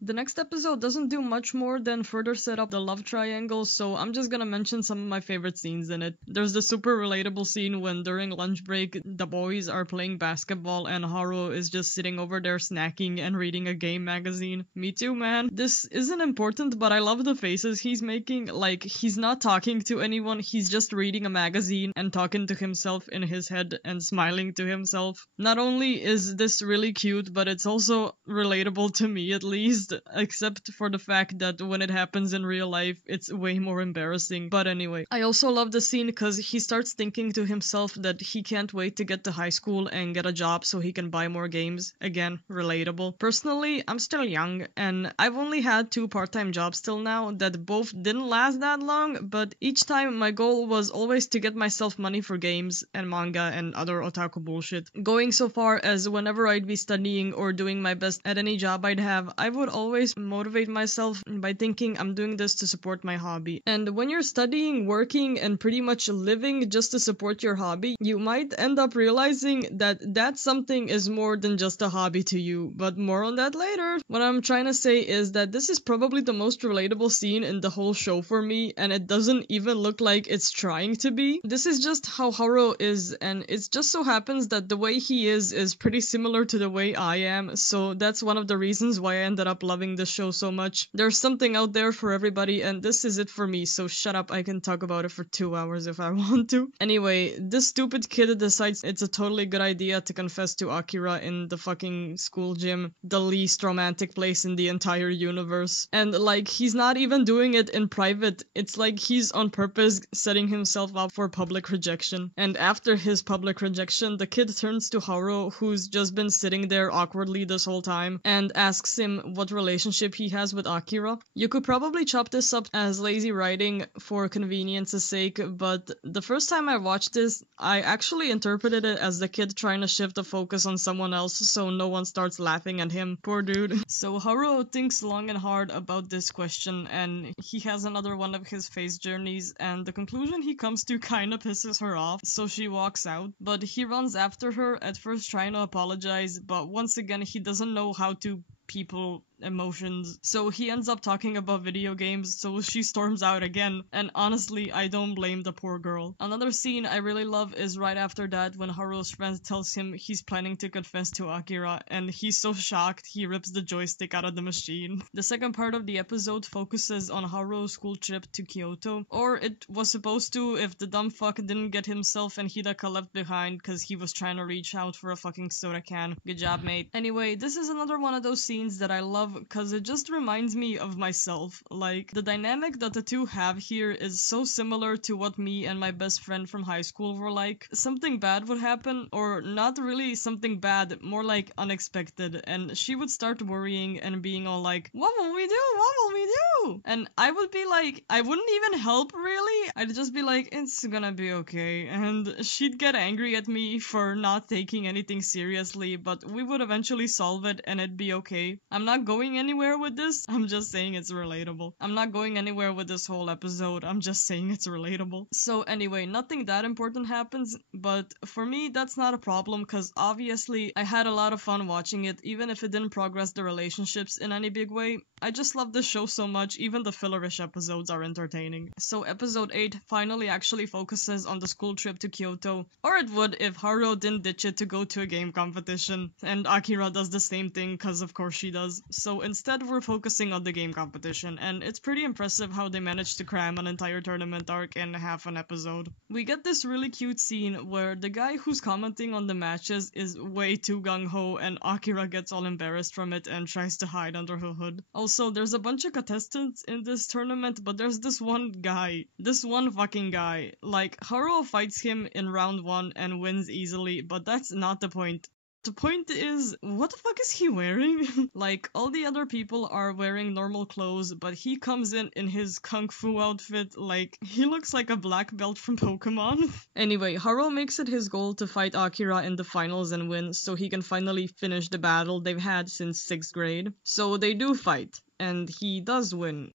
The next episode doesn't do much more than further set up the love triangle, so I'm just gonna mention some of my favorite scenes in it. There's the super relatable scene when during lunch break, the boys are playing basketball and Haru is just sitting over there snacking and reading a game magazine. Me too, man. This isn't important, but I love the faces he's making. Like, he's not talking to anyone, he's just reading a magazine and talking to himself in his head and smiling to himself. Not only is this really cute, but it's also relatable to me at least, except for the fact that when it happens in real life, it's way more embarrassing. But anyway, I also love the scene because he starts thinking to himself that he can't wait to get to high school and get a job so he can buy more games. Again, relatable. Personally, I'm still young, and I've only had 2 part-time jobs till now that both didn't last that long, but each time my goal was always to get myself money for games and manga and other otaku bullshit. Going so far as whenever I'd be studying or doing my best at any job I'd have, I would always motivate myself by thinking I'm doing this to support my hobby. And when you're studying, working, and pretty much living just to support your hobby, you might end up realizing that something is more than just a hobby to you, but more on that later. What I'm trying to say is that this is probably the most relatable scene in the whole show for me, and it doesn't even look like it's trying to be. This is just how Haru is, and it just so happens that the way he is pretty similar to the way I am, so that's one of the reasons why I ended up loving this show so much. There's something out there for everybody, and this is it for me, so shut up, I can talk about it for 2 hours if I want to. Anyway, this stupid kid decides it's a totally good idea to confess to Akira in the fucking school gym, the least romantic place in the entire universe. And like, he's not even doing it in private, it's like he's on purpose setting himself up for public rejection. And after his public rejection, the kid turns to Haru, who's just been sitting there awkwardly this whole time, and asks him what relationship he has with Akira. You could probably chop this up as lazy writing for convenience's sake, but the first time I watched this, I actually interpreted it as the kid trying to shift the focus on someone else so no one starts laughing at him. Poor dude. So Haru thinks long and hard about this question, and he has another one of his face journeys, and the conclusion he comes to kinda pisses her off, so she walks out. But he runs after her, at first trying to apologize, but once again he doesn't know how to people emotions, so he ends up talking about video games, so she storms out again, and honestly, I don't blame the poor girl. Another scene I really love is right after that when Haru's friend tells him he's planning to confess to Akira, and he's so shocked he rips the joystick out of the machine. The second part of the episode focuses on Haru's school trip to Kyoto, or it was supposed to if the dumb fuck didn't get himself and Hidaka left behind because he was trying to reach out for a fucking soda can. Good job, mate. Anyway, this is another one of those scenes that I love because it just reminds me of myself. Like, the dynamic that the two have here is so similar to what me and my best friend from high school were like. Something bad would happen, or not really something bad, more like unexpected, and she would start worrying and being all like, what will we do? What will we do? And I would be like, I wouldn't even help really. I'd just be like, it's gonna be okay. And she'd get angry at me for not taking anything seriously, but we would eventually solve it and it'd be okay. I'm not going anywhere with this, I'm just saying it's relatable. I'm not going anywhere with this whole episode, I'm just saying it's relatable. So anyway, nothing that important happens, but for me that's not a problem because obviously I had a lot of fun watching it, even if it didn't progress the relationships in any big way. I just love this show so much, even the fillerish episodes are entertaining. So episode 8 finally actually focuses on the school trip to Kyoto, or it would if Haru didn't ditch it to go to a game competition, and Akira does the same thing because of course she does. So instead we're focusing on the game competition, and it's pretty impressive how they managed to cram an entire tournament arc in half an episode. We get this really cute scene where the guy who's commenting on the matches is way too gung-ho and Akira gets all embarrassed from it and tries to hide under her hood. Also, there's a bunch of contestants in this tournament, but there's this one fucking guy. Like, Haruo fights him in round 1 and wins easily, but that's not the point. The point is, what the fuck is he wearing? Like, all the other people are wearing normal clothes, but he comes in his kung fu outfit, like, he looks like a black belt from Pokemon. Anyway, Haruo makes it his goal to fight Akira in the finals and win, so he can finally finish the battle they've had since 6th grade. So they do fight, and he does win.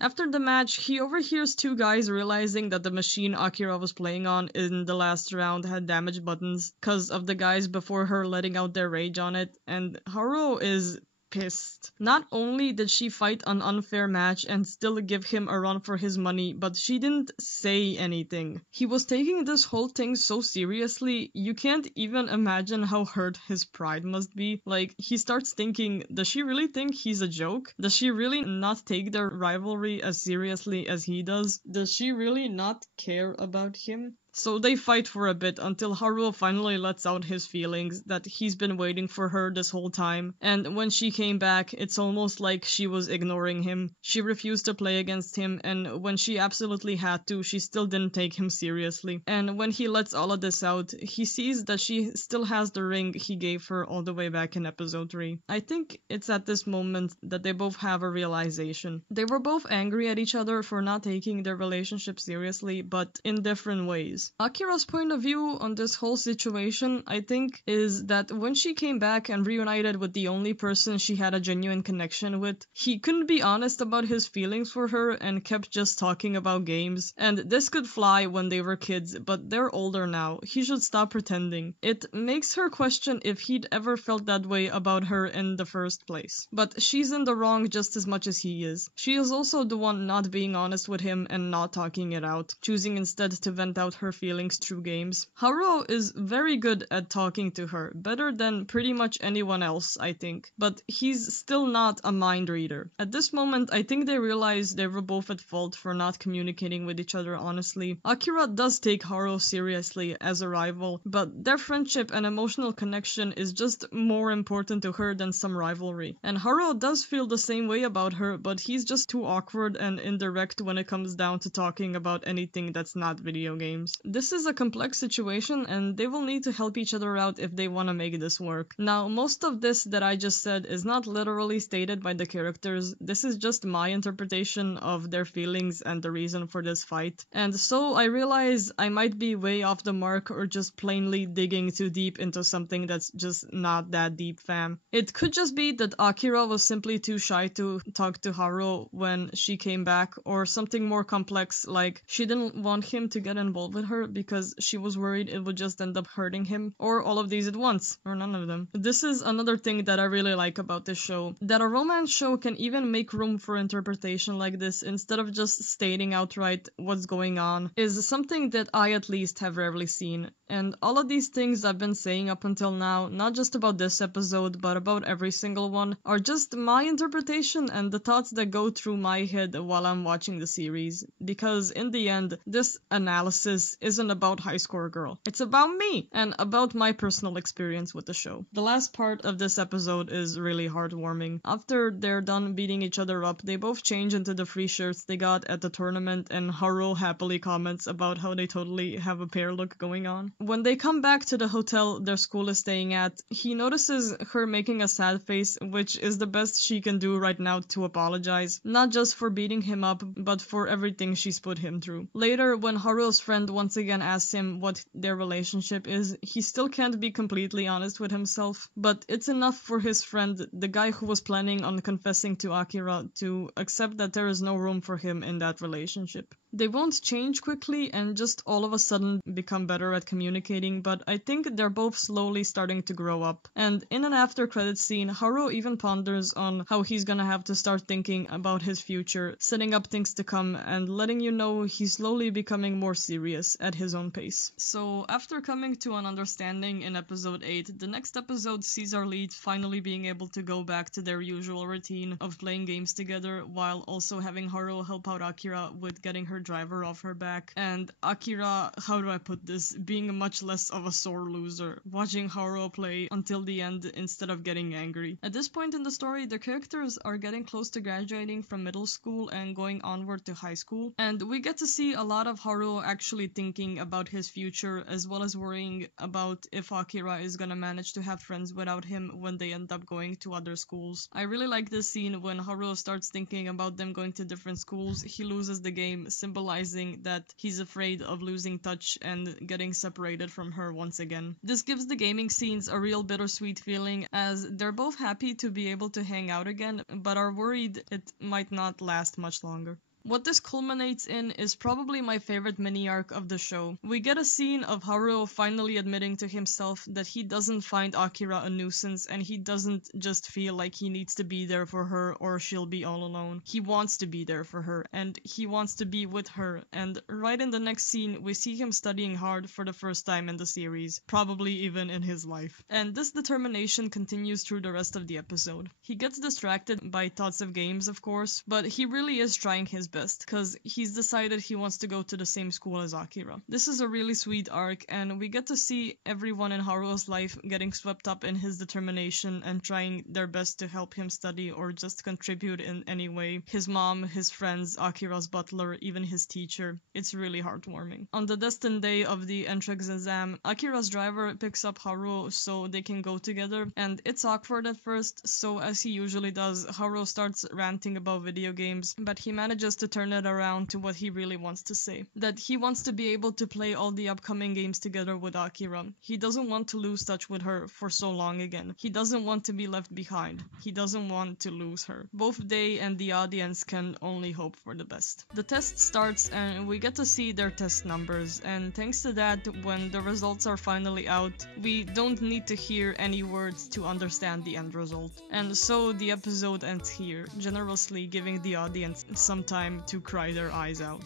After the match, he overhears 2 guys realizing that the machine Akira was playing on in the last round had damaged buttons because of the guys before her letting out their rage on it, and Haruo is pissed. Not only did she fight an unfair match and still give him a run for his money, but she didn't say anything. He was taking this whole thing so seriously, you can't even imagine how hurt his pride must be. Like, he starts thinking, does she really think he's a joke? Does she really not take their rivalry as seriously as he does? Does she really not care about him? So they fight for a bit until Haruo finally lets out his feelings that he's been waiting for her this whole time. And when she came back, it's almost like she was ignoring him. She refused to play against him, and when she absolutely had to, she still didn't take him seriously. And when he lets all of this out, he sees that she still has the ring he gave her all the way back in episode 3. I think it's at this moment that they both have a realization. They were both angry at each other for not taking their relationship seriously, but in different ways. Akira's point of view on this whole situation, I think, is that when she came back and reunited with the only person she had a genuine connection with, he couldn't be honest about his feelings for her and kept just talking about games. And this could fly when they were kids, but they're older now. He should stop pretending. It makes her question if he'd ever felt that way about her in the first place. But she's in the wrong just as much as he is. She is also the one not being honest with him and not talking it out, choosing instead to vent out her feelings through games. Haruo is very good at talking to her, better than pretty much anyone else, I think, but he's still not a mind reader. At this moment, I think they realize they were both at fault for not communicating with each other honestly. Akira does take Haruo seriously as a rival, but their friendship and emotional connection is just more important to her than some rivalry. And Haruo does feel the same way about her, but he's just too awkward and indirect when it comes down to talking about anything that's not video games. This is a complex situation and they will need to help each other out if they want to make this work. Now, most of this that I just said is not literally stated by the characters. This is just my interpretation of their feelings and the reason for this fight. And so I realize I might be way off the mark or just plainly digging too deep into something that's just not that deep, fam. It could just be that Akira was simply too shy to talk to Haruo when she came back, or something more complex like she didn't want him to get involved with her because she was worried it would just end up hurting him, or all of these at once, or none of them. This is another thing that I really like about this show, that a romance show can even make room for interpretation like this instead of just stating outright what's going on, is something that I at least have rarely seen. And all of these things I've been saying up until now, not just about this episode, but about every single one, are just my interpretation and the thoughts that go through my head while I'm watching the series. Because in the end, this analysis isn't about High Score Girl. It's about me, and about my personal experience with the show. The last part of this episode is really heartwarming. After they're done beating each other up, they both change into the free shirts they got at the tournament, and Haruo happily comments about how they totally have a pair look going on. When they come back to the hotel their school is staying at, he notices her making a sad face, which is the best she can do right now to apologize, not just for beating him up, but for everything she's put him through. Later, when Haruo's friend once again asks him what their relationship is, he still can't be completely honest with himself, but it's enough for his friend, the guy who was planning on confessing to Akira, to accept that there is no room for him in that relationship. They won't change quickly and just all of a sudden become better at communicating, but I think they're both slowly starting to grow up. And in an after credits scene, Haruo even ponders on how he's gonna have to start thinking about his future, setting up things to come, and letting you know he's slowly becoming more serious at his own pace. So after coming to an understanding in episode 8, the next episode sees our lead finally being able to go back to their usual routine of playing games together, while also having Haruo help out Akira with getting her driver off her back, and Akira, how do I put this, being much less of a sore loser, watching Haruo play until the end instead of getting angry. At this point in the story, the characters are getting close to graduating from middle school and going onward to high school, and we get to see a lot of Haruo actually thinking about his future, as well as worrying about if Akira is gonna manage to have friends without him when they end up going to other schools. I really like this scene when Haruo starts thinking about them going to different schools. He loses the game, symbolizing that he's afraid of losing touch and getting separated from her once again. This gives the gaming scenes a real bittersweet feeling, as they're both happy to be able to hang out again, but are worried it might not last much longer. What this culminates in is probably my favorite mini-arc of the show. We get a scene of Haruo finally admitting to himself that he doesn't find Akira a nuisance and he doesn't just feel like he needs to be there for her or she'll be all alone. He wants to be there for her and he wants to be with her, and right in the next scene we see him studying hard for the first time in the series, probably even in his life. And this determination continues through the rest of the episode. He gets distracted by thoughts of games, of course, but he really is trying his best, because he's decided he wants to go to the same school as Akira. This is a really sweet arc, and we get to see everyone in Haruo's life getting swept up in his determination and trying their best to help him study or just contribute in any way. His mom, his friends, Akira's butler, even his teacher. It's really heartwarming. On the destined day of the entrance exam, Akira's driver picks up Haruo so they can go together, and it's awkward at first, so as he usually does, Haruo starts ranting about video games, but he manages to turn it around to what he really wants to say. That he wants to be able to play all the upcoming games together with Akira. He doesn't want to lose touch with her for so long again. He doesn't want to be left behind. He doesn't want to lose her. Both they and the audience can only hope for the best. The test starts and we get to see their test numbers, and thanks to that, when the results are finally out, we don't need to hear any words to understand the end result. And so the episode ends here, generously giving the audience some time to cry their eyes out.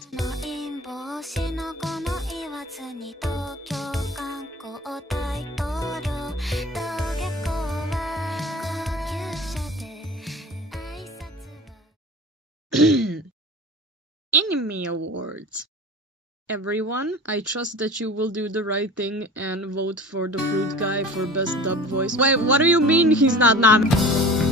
Anime Awards. Everyone, I trust that you will do the right thing and vote for the Fruit Guy for Best Dub Voice. Wait, what do you mean he's not nominated?